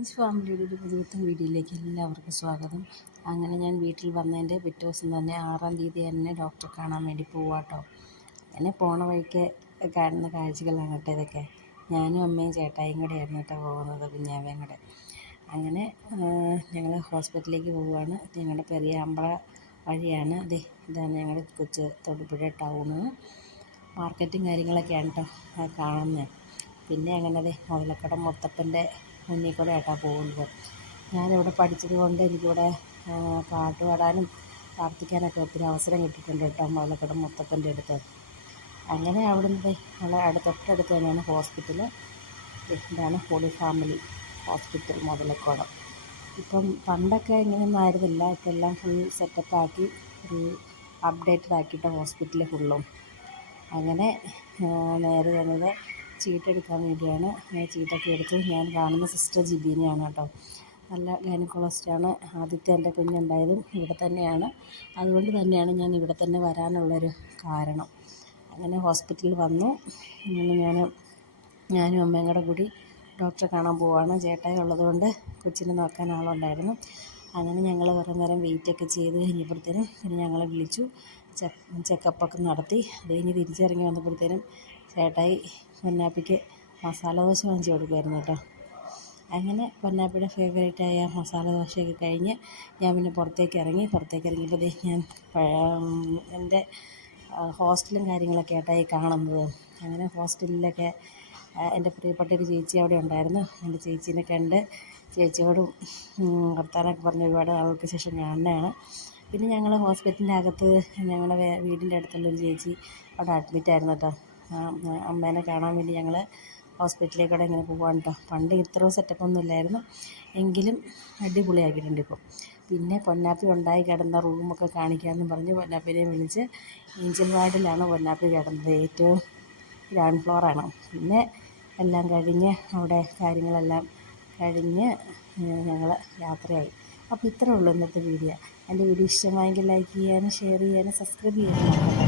Friends ഫാമിലിയുടെ ഒരു പുതുപുത്തൻ വീഡിയോയിലേക്ക് എല്ലാവർക്കും സ്വാഗതം. അങ്ങനെ ഞാൻ വീട്ടിൽ വന്നതിൻ്റെ പിറ്റേ ദിവസം തന്നെ 6-ാം തീയതി തന്നെ ഡോക്ടറെ കാണാൻ വേണ്ടി പോവാട്ടോ. അങ്ങനെ പോണ വഴിക്ക് കാണുന്ന കാഴ്ചകളാണ് കേട്ടോ ഇതൊക്കെ. ഞാനും അമ്മയും ചേട്ടായും കൂടെ ആയിരുന്നു കേട്ടോ പോകുന്നത്, കുഞ്ഞാവയും കൂടെ. അങ്ങനെ ഞങ്ങൾ ഹോസ്പിറ്റലിലേക്ക് പോവുകയാണ്. ഞങ്ങളുടെ പെരിയാമ്പ്ര വഴിയാണ്. ഇതാണ് ഞങ്ങളുടെ കൊച്ചു തൊടുപുഴ ടൗണ്. മാർക്കറ്റും കാര്യങ്ങളൊക്കെയാണ് കേട്ടോ കാണുന്നത്. പിന്നെ അങ്ങനെ മുതലക്കട മുത്തപ്പൻ്റെ മുന്നിൽ കൂടെ ആയിട്ടാണ് പോകുന്നത്. ഞാനിവിടെ പഠിച്ചത് കൊണ്ട് എനിക്കിവിടെ പാട്ട് പാടാനും പ്രാർത്ഥിക്കാനൊക്കെ ഒത്തിരി അവസരം കിട്ടിയിട്ടുണ്ട് കേട്ടോ മുതലക്കട മുത്തപ്പൻ്റെ അടുത്ത്. അങ്ങനെ അവിടുന്ന് നമ്മളെ തൊട്ടടുത്ത് തന്നെയാണ് ഹോസ്പിറ്റൽ. ഇതാണ് ഹോളി ഫാമിലി ഹോസ്പിറ്റൽ മുതലക്കോടം. ഇപ്പം പണ്ടൊക്കെ ഇങ്ങനെയൊന്നും ആയിരുന്നില്ല. ഇപ്പം എല്ലാം ഫുൾ സെറ്റപ്പാക്കി, ഫുൾ അപ്ഡേറ്റഡ് ആക്കിയിട്ട് ഹോസ്പിറ്റൽ ഫുള്ളും. അങ്ങനെ നേരെ ചെന്നത് ചീട്ടെടുക്കാൻ വേണ്ടിയാണ്. ചീട്ടൊക്കെ എടുത്തു. ഞാൻ കാണുന്ന സിസ്റ്റർ ജിബീനെയാണ് കേട്ടോ. നല്ല ഗൈനക്കോളജിസ്റ്റാണ്. ആദ്യത്തെ എൻ്റെ കുഞ്ഞുണ്ടായതും ഇവിടെ തന്നെയാണ്. അതുകൊണ്ട് തന്നെയാണ് ഞാൻ ഇവിടെ തന്നെ വരാനുള്ളൊരു കാരണം. അങ്ങനെ ഹോസ്പിറ്റലിൽ വന്നു. അങ്ങനെ ഞാനും അമ്മയും കൂടെ കൂടി ഡോക്ടറെ കാണാൻ പോവുകയാണ്. ചേട്ടായി ഉള്ളതുകൊണ്ട് കൊച്ചിനെ നോക്കാൻ ആളുണ്ടായിരുന്നു. അങ്ങനെ ഞങ്ങൾ കുറേ നേരം വെയിറ്റൊക്കെ ചെയ്ത് കഴിഞ്ഞപ്പോഴത്തേനും പിന്നെ ഞങ്ങളെ വിളിച്ചു. ചെക്കപ്പൊക്കെ നടത്തി. അത് കഴിഞ്ഞ് തിരിച്ചിറങ്ങി വന്നപ്പോഴത്തേനും ചേട്ടായി പൊന്നാപ്പിക്ക് മസാല ദോശ വാങ്ങിച്ച് കൊടുക്കുമായിരുന്നു കേട്ടോ. അങ്ങനെ പൊന്നാപ്പിയുടെ ഫേവറേറ്റായ മസാല ദോശയൊക്കെ കഴിഞ്ഞ് ഞാൻ പിന്നെ പുറത്തേക്ക് ഇറങ്ങിയപ്പോൾ ഞാൻ എൻ്റെ ഹോസ്റ്റലും കാര്യങ്ങളൊക്കെ ആയിട്ടായി കാണുന്നത്. അങ്ങനെ ഹോസ്റ്റലിലൊക്കെ എൻ്റെ പ്രിയപ്പെട്ടൊരു ചേച്ചി അവിടെ ഉണ്ടായിരുന്നു. എൻ്റെ ചേച്ചീനെ കണ്ട് ചേച്ചിയോടും വർത്താനമൊക്കെ പറഞ്ഞ് ഒരുപാട് നാൾക്ക് ശേഷം കാണുന്നതാണ്. പിന്നെ ഞങ്ങൾ ഹോസ്പിറ്റലിൻ്റെ അകത്ത് ഞങ്ങളുടെ വീടിൻ്റെ അടുത്തുള്ളൊരു ചേച്ചി അവിടെ അഡ്മിറ്റായിരുന്നു കേട്ടോ. അമ്മേനെ കാണാൻ വേണ്ടി ഞങ്ങൾ ഹോസ്പിറ്റലിലേക്കൂടെ ഇങ്ങനെ പോകാൻ കേട്ടോ. പണ്ട് ഇത്രയും സെറ്റപ്പൊന്നും ഇല്ലായിരുന്നു, എങ്കിലും അടിപൊളിയാക്കിയിട്ടുണ്ട് ഇപ്പം. പിന്നെ പൊന്നാപ്പി ഉണ്ടായി കിടന്ന റൂമൊക്കെ കാണിക്കാമെന്ന് പറഞ്ഞ് പൊന്നാപ്പിനെ വിളിച്ച് ഏഞ്ചൽ വാർഡിലാണ് പൊന്നാപ്പി കിടന്നത്. ഏറ്റവും ഗ്രൗണ്ട് ഫ്ലോറാണ്. പിന്നെ എല്ലാം കഴിഞ്ഞ് അവിടെ കാര്യങ്ങളെല്ലാം കഴിഞ്ഞ് ഞങ്ങൾ യാത്രയായി. അപ്പോൾ ഇത്രയേ ഉള്ളൂ ഇന്നത്തെ വീഡിയോ. എൻ്റെ വീഡിയോ ഇഷ്ടമായെങ്കിൽ ലൈക്ക് ചെയ്യാനും ഷെയർ ചെയ്യാനും സബ്സ്ക്രൈബ് ചെയ്യാനും